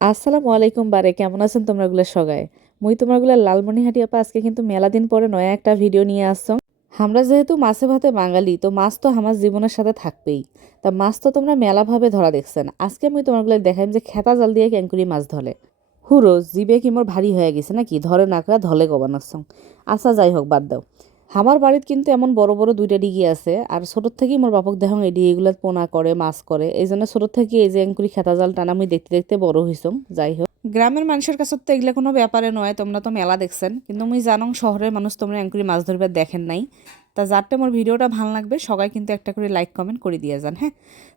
আসসালামু আলাইকুম বারে কেমন আছেন তোমরা গুলা সগাই মুই তোমার গুলা লালমনিহাটি আপা আজকে কিন্তু মেলা দিন পরে নয়া একটা ভিডিও নিয়ে আসছো। আমরা যেহেতু মাছে ভাতে বাঙালি তো মাছ তো আমার জীবনের সাথে থাকবেই। তা মাছ তো তোমরা মেলা ভাবে ধরা দেখছেন, আজকে মুই তোমার গুলা দেখাইম যে খেতা জাল দিয়ে ক্যাঙ্কুরি মাছ ধরে। হুরো জিবে কি মোর ভারী হয়ে গেছে নাকি, ধরে নাকড়া ধলে গবানাচ্ছ। আচ্ছা যাই হোক বাদ দাও। আমার বাড়িতে কিন্তু এমন বড় বড় দুইটা ডিগি আছে, আর ছোটোর থেকেই মোর বাপক দেহং এই ডিগিগুলো পোনা করে মাছ করে, এই জন্য ছোটোর থেকে এই যে এঙ্কুরি খেতা জাল টানা মুই দেখতে দেখতে বড় হইছং। যাই হোক, গ্রামের মানুষের কাছে তো এগুলো কোনো ব্যাপারে নয়, তোমরা তো মেলা দেখছেন, কিন্তু মুই জানং শহরের মানুষ তোমরা এঙ্কুরি মাছ ধরবার দেখেন নাই। তা যারটা মোর ভিডিওটা ভালো লাগবে সবাই কিন্তু একটা করে লাইক কমেন্ট করে দিয়ে যান, হ্যাঁ।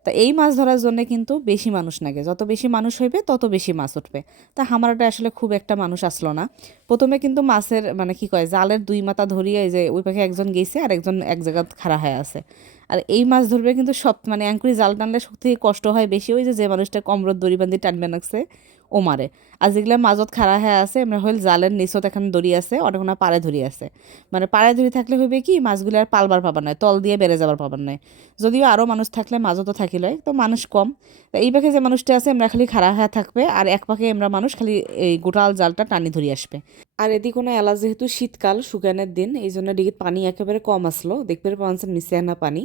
তা এই মাছ ধরার জন্য কিন্তু বেশি মানুষ লাগে, যত বেশি মানুষ হইবে তত বেশি মাছ উঠবে। তা হামারটা আসলে খুব একটা মানুষ আসলো না। প্রথমে কিন্তু মাছের মানে কি কয় জালের দুই মাথা ধরিয়ে এই যে ওই পাখে একজন গেছে আর একজন এক জায়গা খাড়া হয়ে আছে। আর এই মাছ ধরবে কিন্তু সব মানে অ্যাঙ্কুরি জাল টানলে সত্যি কষ্ট হয় বেশি, ওই যে যে মানুষটা কমরত দড়ি বান্ধি টানবে নাকছে ও মারে। আর যেগুলো মাজত খাড়া হয়ে আছে আমরা হইল জালের নিচত এখন দড়ি আছে, অনেকক্ষণ পাড়ে ধরি আছে। মানে পাড়ে ধরি থাকলে হইবে কি মাছগুলো আর পালবার পাবার নয়, তল দিয়ে বেড়ে যাবার পাবার নয়। যদিও আরও মানুষ থাকলে মাজতও থাকিল, তো মানুষ কম। তা এই পাখে যে মানুষটা আছে আমরা খালি খাড়া হয়ে থাকবে, আর এক পাখে আমরা মানুষ খালি এই গোটাল জালটা টানি ধরি আসবে। আর এদিকে কোনো এলা যেহেতু শীতকাল শুকানের দিন, এই জন্য ডিগির পানি একেবারে কম আসলো, দেখবে পাঁচের নিচে আনা পানি।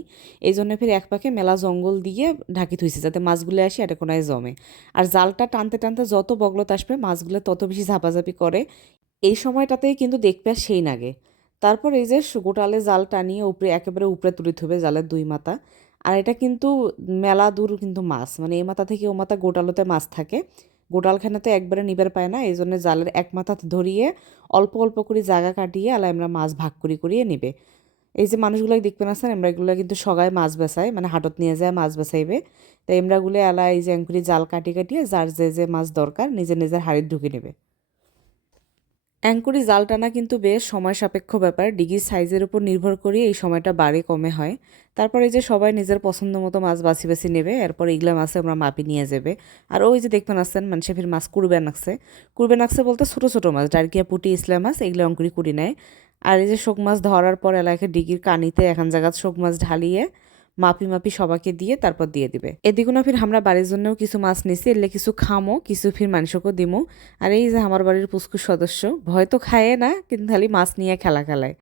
এই জন্য ফির এক পাখে মেলা জঙ্গল দিয়ে ঢাকি থুইছে যাতে মাছগুলো আসে এটা কোনায় জমে। আর জালটা টানতে টানতে যত বগলত আসবে মাছগুলো তত বেশি ঝাপাঝাপি করে। এই সময়টাতেই কিন্তু দেখবে আর সেই নাগে। তারপর এই যে গোটালে জাল টানিয়ে উপরে একেবারে উপরে তুলে থুবে জালের দুই মাথা। আর এটা কিন্তু মেলা দূর কিন্তু মাছ, মানে এই মাথা থেকে ও মাথা গোটালোতে মাছ থাকে। গোটালখানাতে একবারে নিবার পায় না, এই জন্য জালের এক মাথা ধরিয়ে অল্প অল্প করে জায়গা কাটিয়ে আলা আমরা মাছ ভাগ করি করিয়ে নিবে। এই যে মানুষগুলো দেখবেন আছেন আমরা এগুলো কিন্তু সগায় মাছ বেচায়, মানে হাটত নিয়ে যায় মাছ বেচাইবে। তাই আমরাগুলো এলা এই যে এঙ্কুরি জাল কাটি কাটিয়ে যার যে যে মাছ দরকার নিজের নিজের হাড়ির ঢুকে নেবে। অ্যাঙ্কুরি জাল টানা কিন্তু বেশ সময় সাপেক্ষ ব্যাপার, ডিগির সাইজের উপর নির্ভর করে এই সময়টা বাড়ে কমে হয়। তারপর এই যে সবাই নিজের পছন্দ মতো মাছ বাছি বাছি নেবে, এরপর এইগুলা মাছে আমরা মাপি নিয়ে যাবে। আর ওই যে দেখবেন আসছেন মানুষে ফির মাছ কুড়বে নাকছে। কুড়বে নাকছে বলতে ছোটো ছোটো মাছ ডারকিয়া পুঁটি ইসলা মাছ এগুলো অঙ্কুরি কুড়ি নেয়। আর এই যে শোক মাছ ধরার পর এলাকায় ডিগির কানিতে এখন জায়গা শোক মাছ ঢালিয়ে মাপি মাপি সবাইকে দিয়ে তারপর দিয়ে দিবে। এদিকে না ফির আমরা বাড়ির জন্যও কিছু মাছ নিছি, এলে কিছু খামো কিছু ফির মানুষকেও দিমু। আর এই যে আমার বাড়ির পুস্কুর সদস্য ভয় তো খায় না, কিন্তু খালি মাছ নিয়ে খেলা খেলায়।